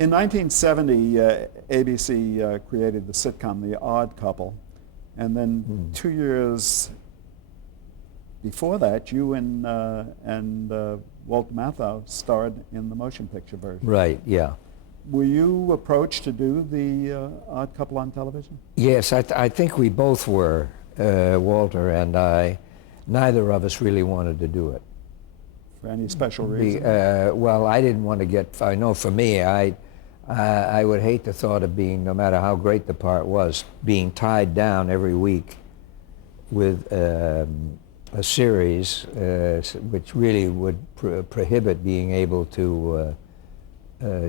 In 1970, ABC created the sitcom The Odd Couple, and then 2 years before that, you and Walt Matthau starred in the motion picture version. Right, yeah. Were you approached to do the Odd Couple on television? Yes, I think we both were, Walter and I. Neither of us really wanted to do it. For any special reason? Well, I didn't want to get, I know for me, I would hate the thought of being, no matter how great the part was, being tied down every week with a series which really would prohibit being able to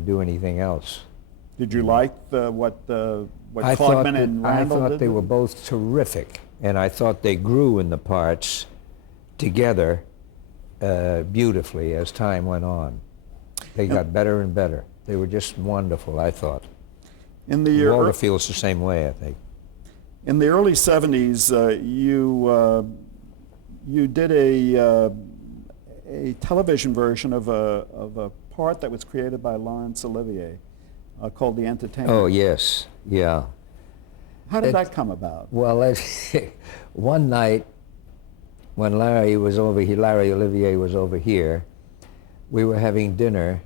do anything else. Did you like what Klugman and Randall I thought did? they were both terrific, and I thought they grew in the parts together beautifully as time went on. They got better and better. They were just wonderful, I thought. Walter feels the same way, I think. In the early 70s, you did a television version of a part that was created by Laurence Olivier called The Entertainer. Oh, yes, yeah. How did that come about? Well, one night when Larry Olivier was over here, we were having dinner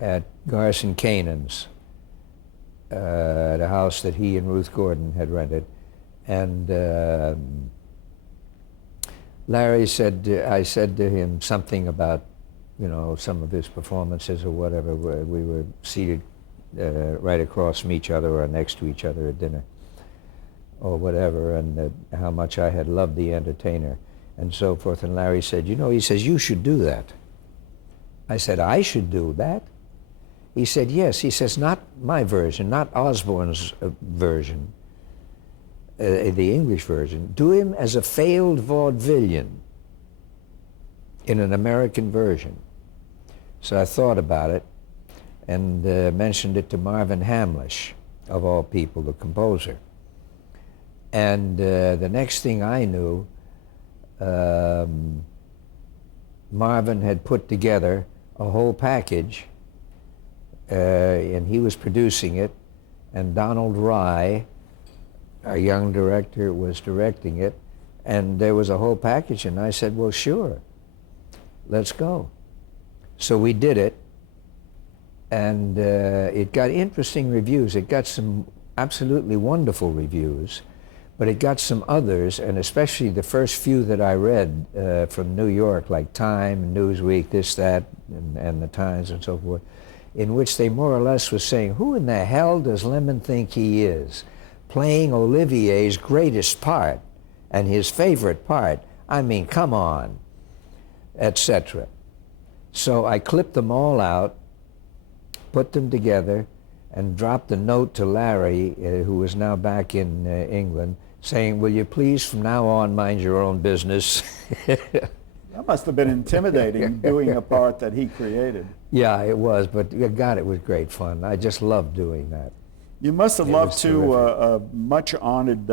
at Garson Kanan's, the house that he and Ruth Gordon had rented. And Larry said, I said to him something about, you know, some of his performances or whatever. We were seated right across from each other or next to each other at dinner or whatever, and how much I had loved The Entertainer and so forth. And Larry said, you know, he says, you should do that. I said, I should do that? He said, yes. He says, not my version, not Osborne's version, the English version. Do him as a failed vaudevillian in an American version. So I thought about it and mentioned it to Marvin Hamlish, of all people, the composer. And the next thing I knew, Marvin had put together a whole package, and he was producing it, and Donald Rye, our young director, was directing it, and there was a whole package, and I said, well, sure, let's go. So we did it, and it got interesting reviews. It got some absolutely wonderful reviews, but it got some others, and especially the first few that I read from New York, like Time, Newsweek, this, that, and the Times and so forth, in which they more or less was saying, who in the hell does Lemmon think he is? Playing Olivier's greatest part and his favorite part. I mean, come on, etc. So I clipped them all out, put them together, and dropped a note to Larry, who was now back in England, saying, will you please from now on mind your own business? That must have been intimidating, doing a part that he created. Yeah, it was, but God, it was great fun. I just loved doing that. You must have loved, too, a much-honored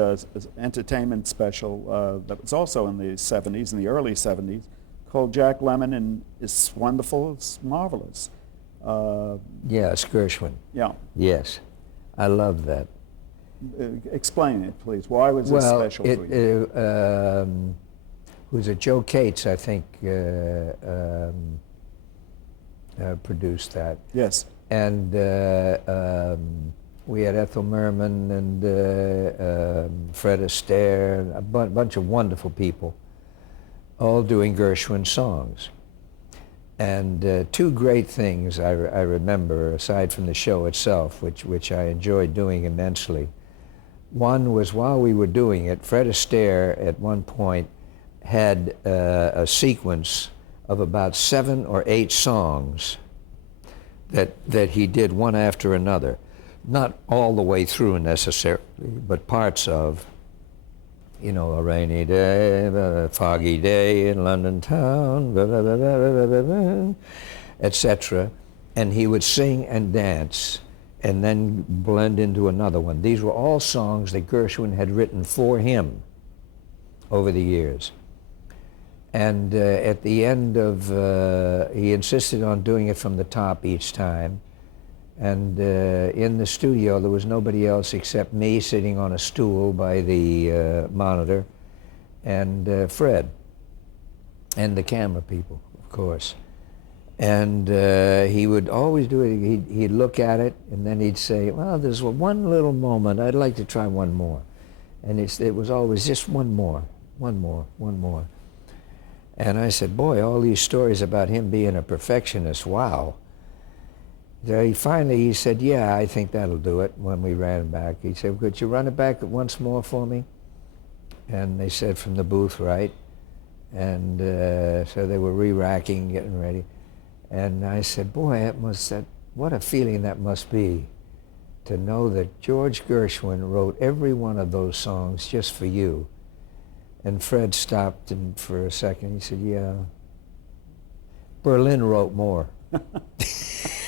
entertainment special that was also in the 70s, in the early 70s, called Jack Lemmon, and it's wonderful, it's marvelous. Yes, Gershwin. Yeah. Yes, I love that. Explain it, please. Why was it special for you? Was it Joe Cates, I think, produced that. Yes. And we had Ethel Merman and Fred Astaire, a bunch of wonderful people, all doing Gershwin songs. And two great things I remember, aside from the show itself, which I enjoyed doing immensely. One was while we were doing it, Fred Astaire at one point had a sequence of about 7 or 8 songs that he did one after another. Not all the way through necessarily, but parts of, you know, a rainy day, a foggy day in London town, etc. And he would sing and dance and then blend into another one. These were all songs that Gershwin had written for him over the years. And at the end of, he insisted on doing it from the top each time. And in the studio, there was nobody else except me sitting on a stool by the monitor, and Fred, and the camera people, of course. And he would always do it. He'd look at it, and then he'd say, well, there's one little moment. I'd like to try one more. And it was always just one more, one more, one more. And I said, boy, all these stories about him being a perfectionist, wow. So he said, yeah, I think that'll do it, when we ran back. He said, could you run it back once more for me? And they said, from the booth, right? And so they were re-racking, getting ready. And I said, boy, what a feeling that must be, to know that George Gershwin wrote every one of those songs just for you. And Fred stopped him for a second. He said, yeah, Berlin wrote more.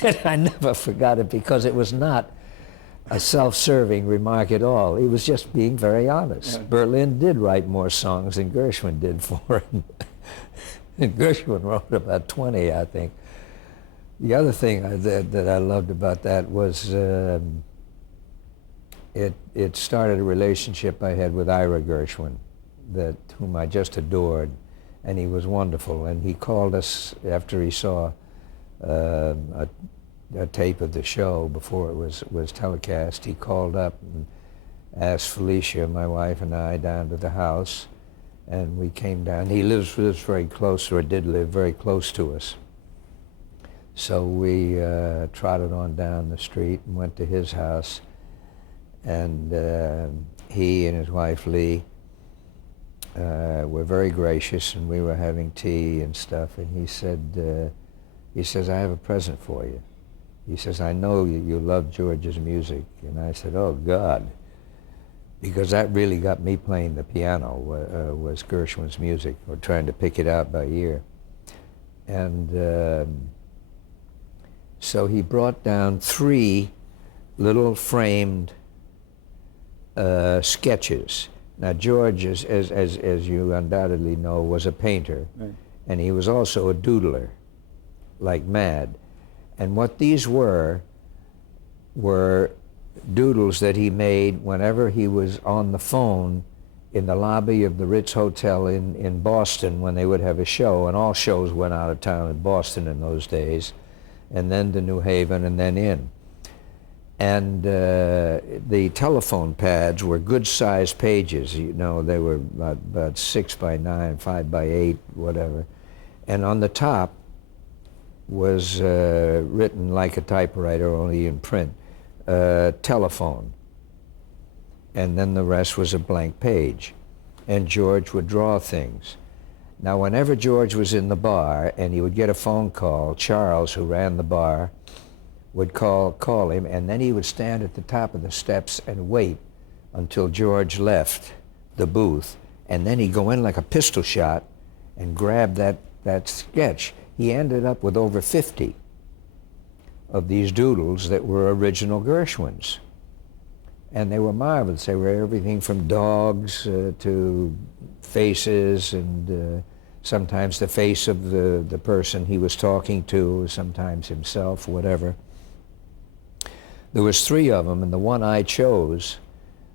And I never forgot it, because it was not a self-serving remark at all. He was just being very honest. Yeah. Berlin did write more songs than Gershwin did for him. And Gershwin wrote about 20, I think. The other thing that I loved about that was it started a relationship I had with Ira Gershwin, whom I just adored, and he was wonderful. And he called us after he saw a tape of the show before it was telecast. He called up and asked Felicia, my wife, and I down to the house, and we came down. He lives very close, or did live very close to us. So we trotted on down the street and went to his house, and he and his wife Lee were very gracious, and we were having tea and stuff, and he says, I have a present for you. He says, I know you love George's music. And I said, oh, God. Because that really got me playing the piano, was Gershwin's music, or trying to pick it out by ear. And so he brought down 3 little framed sketches. Now, George, as you undoubtedly know, was a painter. Right. And he was also a doodler, like mad. And what these were doodles that he made whenever he was on the phone in the lobby of the Ritz Hotel in Boston, when they would have a show, and all shows went out of town in Boston in those days, and then to New Haven, and then in. And the telephone pads were good-sized pages. You know, they were about 6 by 9, 5 by 8, whatever. And on the top was written like a typewriter, only in print, telephone. And then the rest was a blank page. And George would draw things. Now, whenever George was in the bar and he would get a phone call, Charles, who ran the bar, would call him, and then he would stand at the top of the steps and wait until George left the booth, and then he'd go in like a pistol shot and grab that sketch. He ended up with over 50 of these doodles that were original Gershwins. And they were marvelous. They were everything from dogs to faces, and sometimes the face of the person he was talking to, sometimes himself, whatever. There was 3 of them, and the one I chose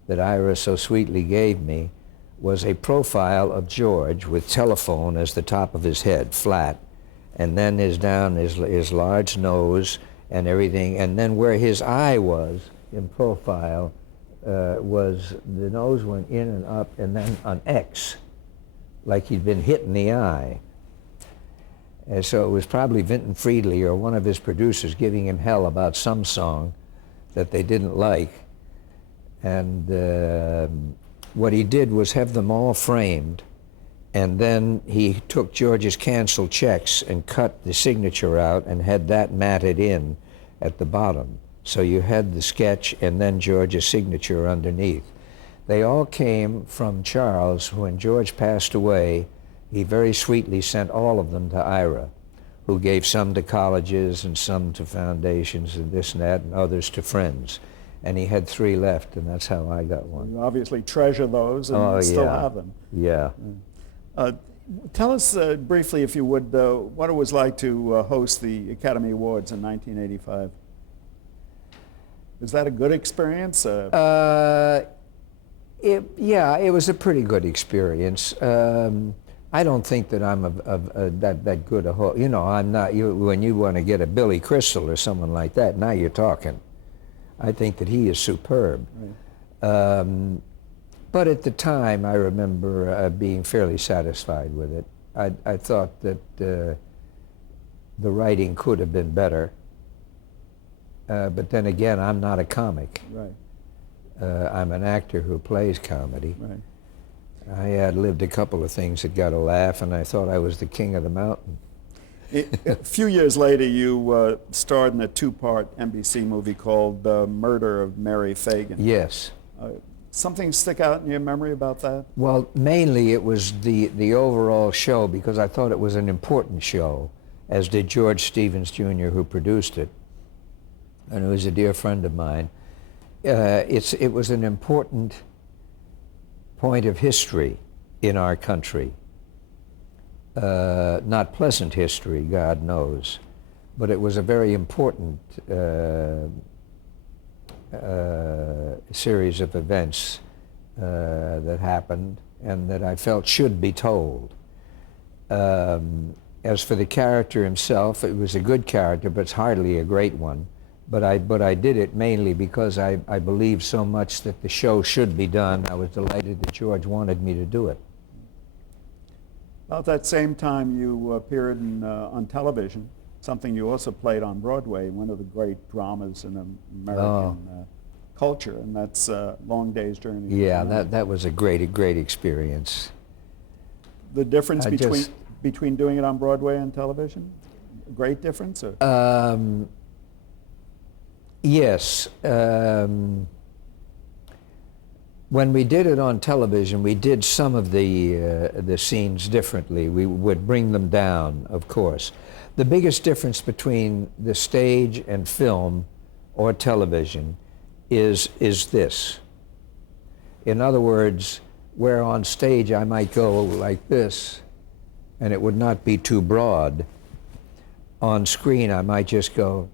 that Ira so sweetly gave me was a profile of George with telephone as the top of his head, flat, and then his large nose and everything, and then where his eye was in profile was the nose went in and up, and then an X, like he'd been hit in the eye. And so it was probably Vinton Friedley or one of his producers giving him hell about some song that they didn't like. And what he did was have them all framed, and then he took George's canceled checks and cut the signature out and had that matted in at the bottom. So you had the sketch and then George's signature underneath. They all came from Charles. When George passed away, he very sweetly sent all of them to Ira, who gave some to colleges and some to foundations and this and that, and others to friends. And he had 3 left, and that's how I got one. You obviously treasure those and still have them. Yeah. Tell us briefly, if you would, what it was like to host the Academy Awards in 1985. Was that a good experience? Yeah, it was a pretty good experience. I don't think that I'm that good a host. You know, I'm not. When you want to get a Billy Crystal or someone like that, now you're talking. I think that he is superb. Right. But at the time, I remember being fairly satisfied with it. I thought that the writing could have been better. But then again, I'm not a comic. Right. I'm an actor who plays comedy. Right. I had lived a couple of things that got a laugh, and I thought I was the king of the mountain. A few years later, you starred in a two-part NBC movie called The Murder of Mary Fagan. Yes. Something stick out in your memory about that? Well, mainly it was the overall show, because I thought it was an important show, as did George Stevens Jr., who produced it, and who was a dear friend of mine. It was an important point of history in our country. Not pleasant history, God knows, but it was a very important series of events that happened and that I felt should be told. As for the character himself, it was a good character, but it's hardly a great one. But I did it mainly because I believed so much that the show should be done. I was delighted that George wanted me to do it. About that same time, you appeared on television, something you also played on Broadway, one of the great dramas in American culture, and that's Long Day's Journey. Yeah, that was a great experience. The difference between doing it on Broadway and television? A great difference? Or? Yes. When we did it on television, we did some of the scenes differently. We would bring them down, of course. The biggest difference between the stage and film or television is this. In other words, where on stage I might go like this, and it would not be too broad, on screen I might just go,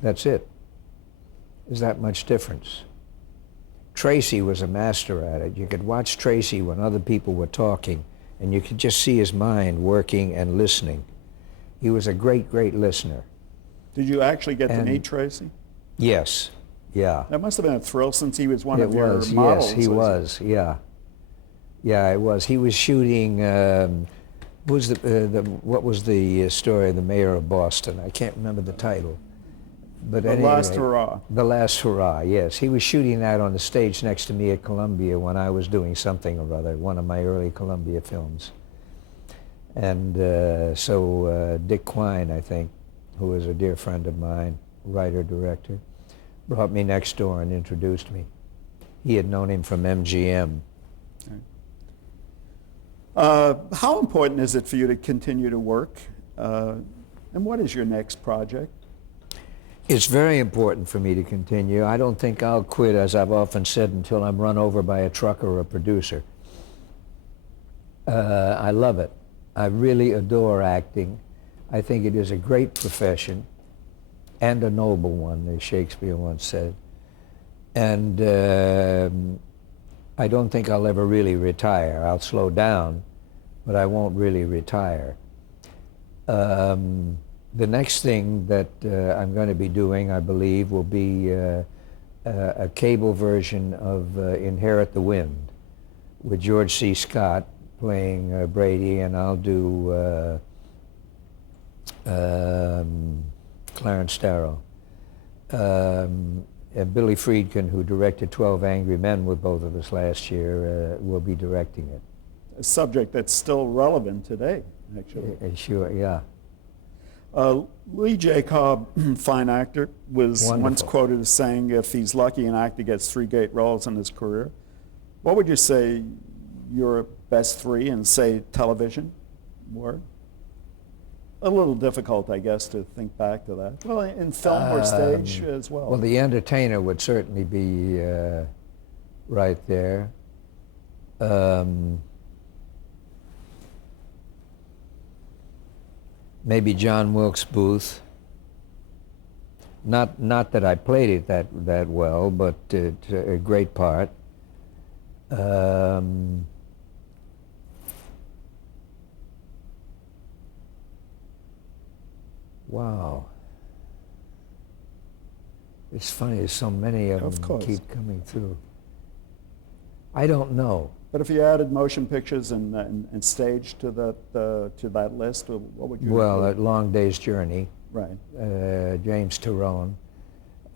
that's it. Is that much difference? Tracy was a master at it. You could watch Tracy when other people were talking, and you could just see his mind working and listening. He was a great listener. Did you actually get to meet Tracy? Yes, yeah. That must have been a thrill, since he was one of your models. Yes, he was, yeah. Yeah, it was. He was shooting, what was the story of the mayor of Boston? I can't remember the title. But The Last Hurrah. The Last Hurrah, yes. He was shooting that on the stage next to me at Columbia when I was doing something or other, one of my early Columbia films. And so Dick Quine, I think, who was a dear friend of mine, writer-director, brought me next door and introduced me. He had known him from MGM. How important is it for you to continue to work? And what is your next project? It's very important for me to continue. I don't think I'll quit, as I've often said, until I'm run over by a truck or a producer. I love it. I really adore acting. I think it is a great profession and a noble one, as Shakespeare once said. And I don't think I'll ever really retire. I'll slow down, but I won't really retire. The next thing that I'm going to be doing, I believe, will be a cable version of Inherit the Wind with George C. Scott playing Brady, and I'll do Clarence Darrow. Billy Friedkin, who directed 12 Angry Men with both of us last year, will be directing it. A subject that's still relevant today, actually. Sure, yeah. Lee J. Cobb, fine actor, was Wonderful. Once quoted as saying, if he's lucky, an actor gets 3 great roles in his career. What would you say your best 3 in, say, television were? A little difficult, I guess, to think back to that. Well, in film or stage as well. Well, The Entertainer would certainly be right there. maybe John Wilkes Booth. Not that I played it that well, but it's a great part. Wow. It's funny, there's so many of them course. keep coming through. I don't know. But if you added motion pictures and stage to that list, what would you Well, include? A Long Day's Journey, Right. James Tyrone.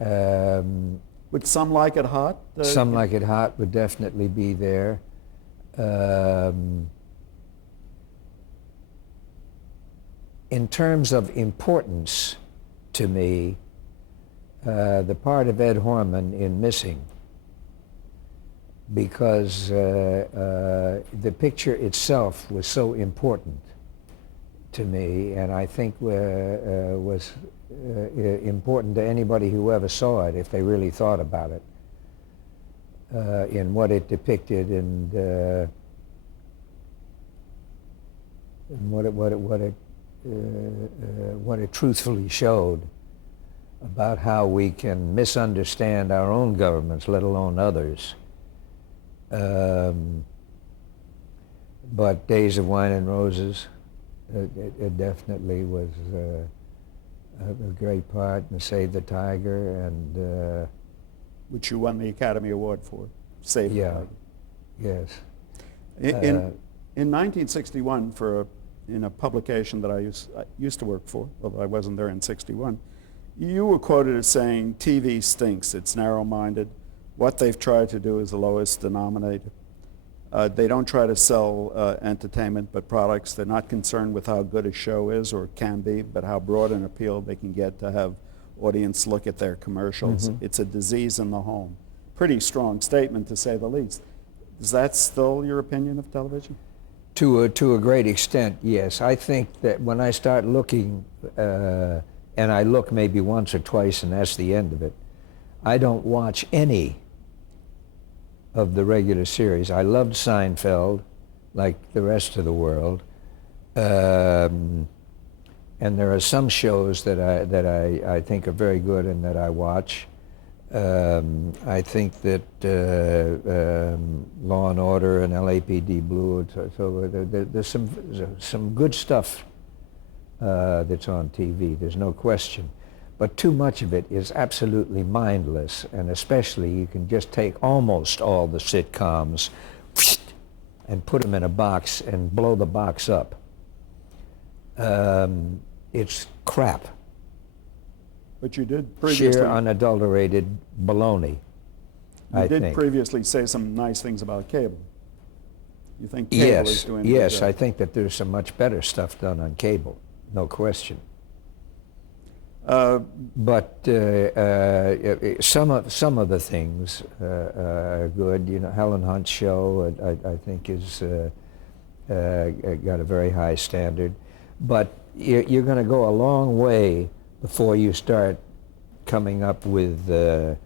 Would Some Like It Hot? Some Like It Hot would definitely be there. In terms of importance to me, the part of Ed Horman in Missing, because the picture itself was so important to me, and I think was important to anybody who ever saw it if they really thought about it, in what it depicted and what it truthfully showed about how we can misunderstand our own governments, let alone others. But Days of Wine and Roses, it definitely was a great part, and Save the Tiger, and Which you won the Academy Award for. Save the Tiger. Yes. In 1961, in a publication that I used to work for, although I wasn't there in 61, you were quoted as saying, TV stinks, it's narrow-minded. What they've tried to do is the lowest denominator. They don't try to sell entertainment but products. They're not concerned with how good a show is or can be, but how broad an appeal they can get to have audience look at their commercials. Mm-hmm. It's a disease in the home. Pretty strong statement, to say the least. Is that still your opinion of television? To a great extent, yes. I think that when I start looking, and I look maybe once or twice and that's the end of it, I don't watch any of the regular series. I loved Seinfeld, like the rest of the world, and there are some shows that I think are very good and that I watch. I think that Law and Order and LAPD Blue, so there's some good stuff that's on TV, there's no question. But too much of it is absolutely mindless, and especially you can just take almost all the sitcoms and put them in a box and blow the box up. It's crap. But you did previously... Sheer unadulterated baloney, I think. You did previously say some nice things about cable. You think cable is doing a good Yes, job? I think that there's some much better stuff done on cable, no question. But some of the things are good. You know, Helen Hunt's show, I think, is got a very high standard. But you're going to go a long way before you start coming up with a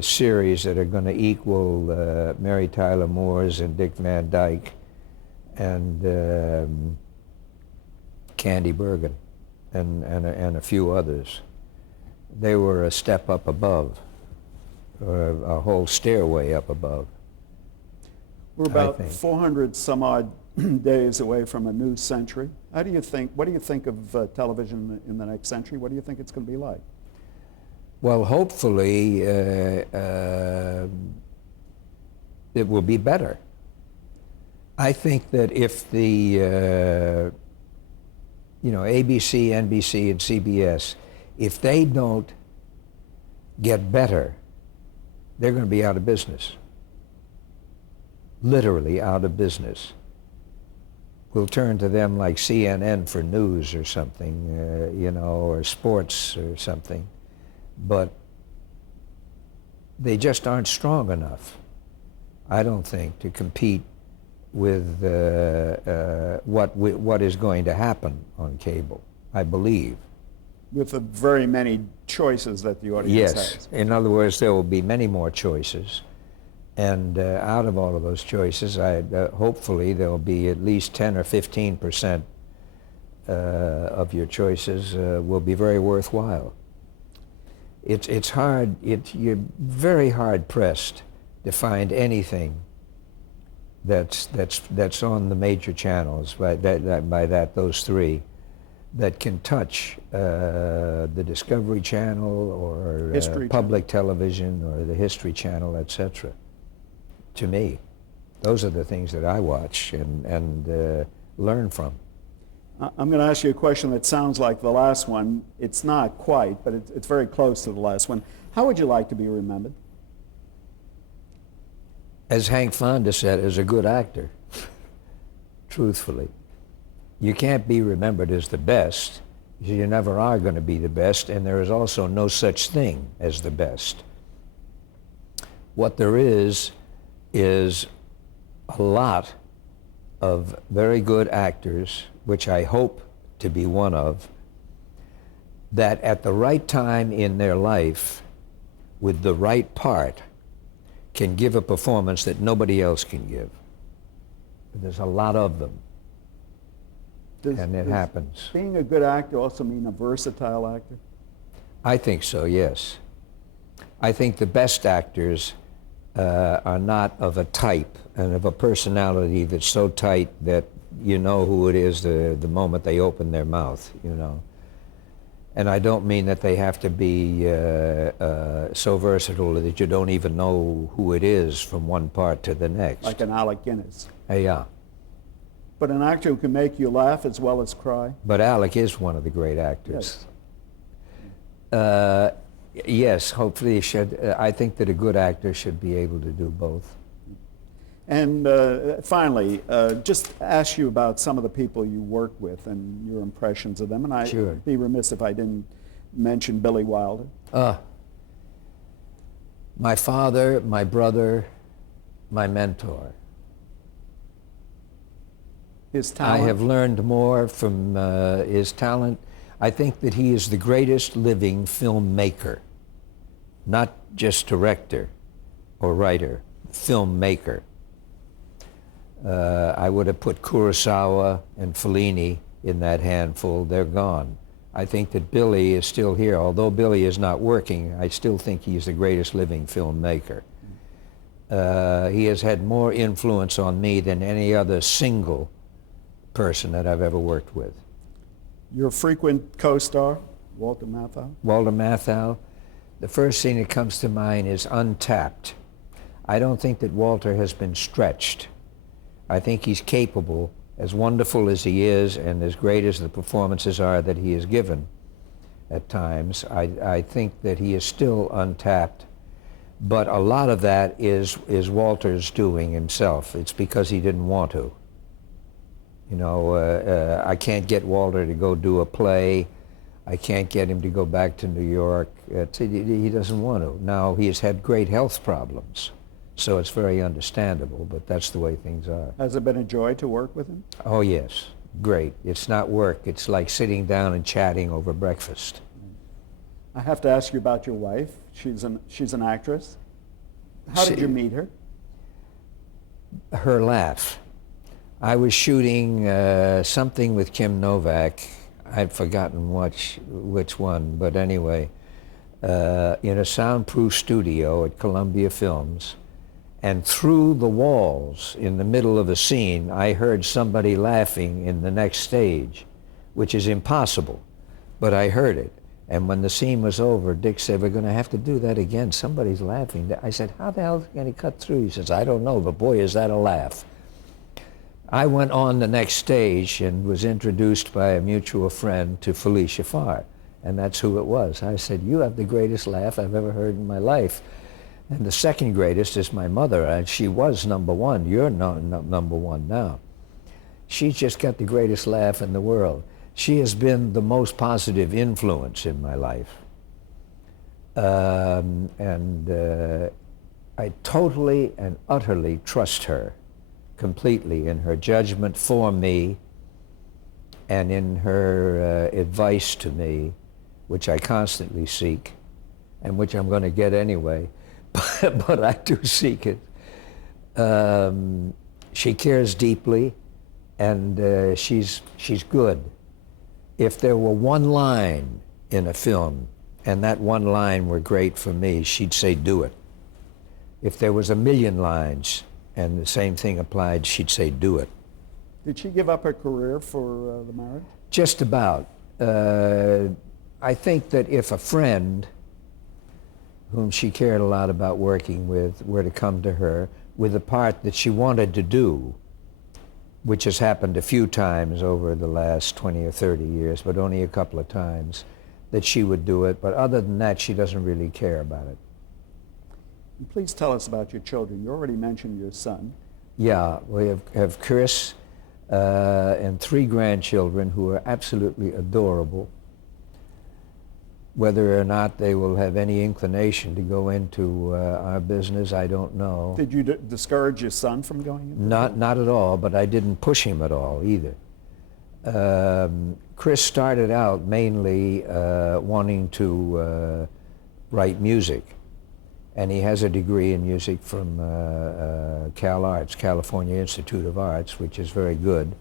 series that are going to equal Mary Tyler Moore's and Dick Van Dyke and Candy Bergen and a few others. They were a step up above, a whole stairway up above. We're about 400 some odd days away from a new century. What do you think of television in the next century? What do you think it's going to be like? Well, hopefully it will be better. I think that if the ABC, NBC, and CBS, if they don't get better, they're going to be out of business. Literally out of business. We'll turn to them like CNN for news or something, or sports or something. But they just aren't strong enough, I don't think, to compete with what is going to happen on cable, I believe. With the very many choices that the audience has. Yes. In other words, there will be many more choices. And out of all of those choices, hopefully there will be at least 10 or 15% of your choices will be very worthwhile. It's hard. You're very hard pressed to find anything that's on the major channels those three that can touch the Discovery Channel or public television or the History Channel, etc. To me, those are the things that I watch and learn from. I'm going to ask you a question that sounds like the last one. It's not quite, but it's very close to the last one. How would you like to be remembered? As Hank Fonda said, as a good actor, truthfully. You can't be remembered as the best. You never are going to be the best, and there is also no such thing as the best. What there is a lot of very good actors, which I hope to be one of, that at the right time in their life, with the right part, can give a performance that nobody else can give. There's a lot of them, and it happens. Being a good actor also mean a versatile actor? I think so, yes. I think the best actors are not of a type and of a personality that's so tight that you know who it is the moment they open their mouth, you know. And I don't mean that they have to be so versatile that you don't even know who it is from one part to the next. Like an Alec Guinness. Yeah. But an actor who can make you laugh as well as cry? But Alec is one of the great actors. Yes, yes, hopefully he should. I think that a good actor should be able to do both. And finally, just ask you about some of the people you work with and your impressions of them. And I'd be remiss if I didn't mention Billy Wilder. My father, my brother, my mentor. His talent? I have learned more from his talent. I think that he is the greatest living filmmaker, not just director or writer, filmmaker. I would have put Kurosawa and Fellini in that handful. They're gone. I think that Billy is still here. Although Billy is not working, I still think he's the greatest living filmmaker. He has had more influence on me than any other single person that I've ever worked with. Your frequent co-star, Walter Matthau? Walter Matthau. The first thing that comes to mind is Untapped. I don't think that Walter has been stretched. I think he's capable, as wonderful as he is and as great as the performances are that he has given at times. I think that he is still untapped, but a lot of that is Walter's doing himself. It's because he didn't want to. You know, I can't get Walter to go do a play. I can't get him to go back to New York. He doesn't want to. Now, he has had great health problems. So it's very understandable, but that's the way things are. Has it been a joy to work with him? Oh, yes. Great. It's not work. It's like sitting down and chatting over breakfast. I have to ask you about your wife. She's an actress. How did you meet her? Her laugh. I was shooting something with Kim Novak. I'd forgotten which one, but anyway, in a soundproof studio at Columbia Films. And through the walls, in the middle of a scene, I heard somebody laughing in the next stage, which is impossible, but I heard it. And when the scene was over, Dick said, "We're going to have to do that again. Somebody's laughing." I said, "How the hell is it going to cut through?" He says, "I don't know, but boy, is that a laugh." I went on the next stage and was introduced by a mutual friend to Felicia Farr, and that's who it was. I said, "You have the greatest laugh I've ever heard in my life. And the second greatest is my mother, and she was number one. You're number one now. She's just got the greatest laugh in the world. She has been the most positive influence in my life. I totally and utterly trust her completely in her judgment for me and in her advice to me, which I constantly seek and which I'm going to get anyway. But I do seek it. She cares deeply, and she's good. if there were one line in a film, and that one line were great for me, she'd say, do it. If there was 1,000,000 lines and the same thing applied, she'd say, do it. Did she give up her career for the marriage? Just about. I think that if a friend whom she cared a lot about working with were to come to her with a part that she wanted to do, which has happened a few times over the last 20 or 30 years, but only a couple of times, that she would do it. But other than that, she doesn't really care about it. And please tell us about your children. You already mentioned your son. Yeah, we have Chris and 3 grandchildren who are absolutely adorable. Whether or not they will have any inclination to go into our business, I don't know. Did you discourage your son from going into Not at all, but I didn't push him at all either. Chris started out mainly wanting to write music, and he has a degree in music from Cal Arts, California Institute of Arts, which is very good,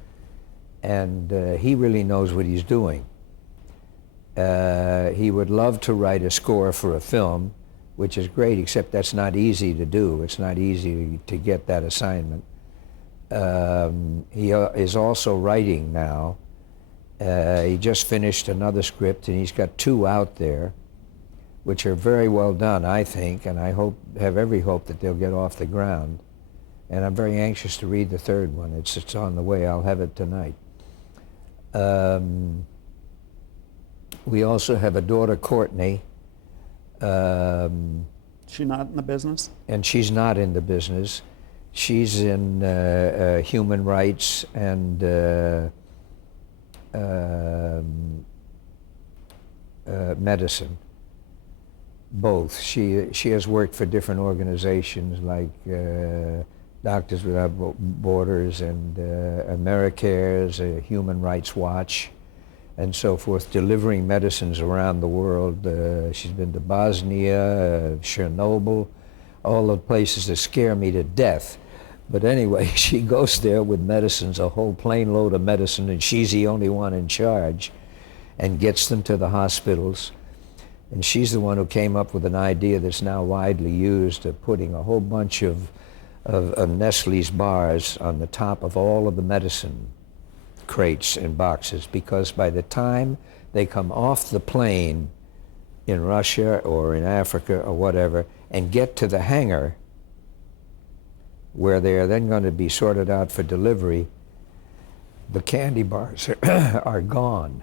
and he really knows what he's doing. He would love to write a score for a film, which is great, except that's not easy to do. It's not easy to get that assignment. He is also writing now. He just finished another script, and he's got 2 out there, which are very well done, I think, and I have every hope that they'll get off the ground. And I'm very anxious to read the 3rd one. It's on the way. I'll have it tonight. We also have a daughter, Courtney. She not in the business? And she's not in the business. She's in human rights and medicine, both. She has worked for different organizations like Doctors Without Borders and AmeriCares, Human Rights Watch, and so forth, delivering medicines around the world. She's been to Bosnia, Chernobyl, all the places that scare me to death. But anyway, she goes there with medicines, a whole plane load of medicine, and she's the only one in charge, and gets them to the hospitals. And she's the one who came up with an idea that's now widely used of putting a whole bunch of Nestle's bars on the top of all of the medicine crates and boxes, because by the time they come off the plane in Russia or in Africa or whatever and get to the hangar where they are then going to be sorted out for delivery, the candy bars are gone.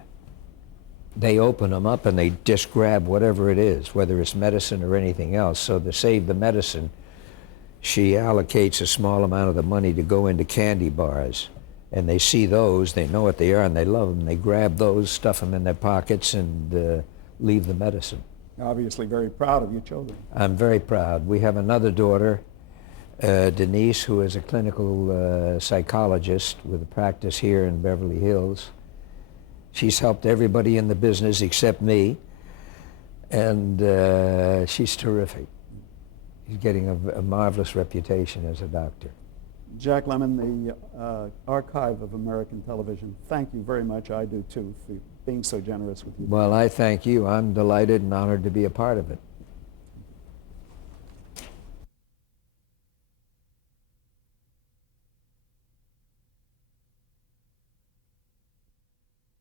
They open them up and they just grab whatever it is, whether it's medicine or anything else. So to save the medicine, she allocates a small amount of the money to go into candy bars. And they see those, they know what they are, and they love them. They grab those, stuff them in their pockets, and leave the medicine. Obviously very proud of your children. I'm very proud. We have another daughter, Denise, who is a clinical psychologist with a practice here in Beverly Hills. She's helped everybody in the business except me, and she's terrific. She's getting a marvelous reputation as a doctor. Jack Lemmon, the Archive of American Television, thank you very much. I do too, for being so generous with you. Well, I thank you. I'm delighted and honored to be a part of it.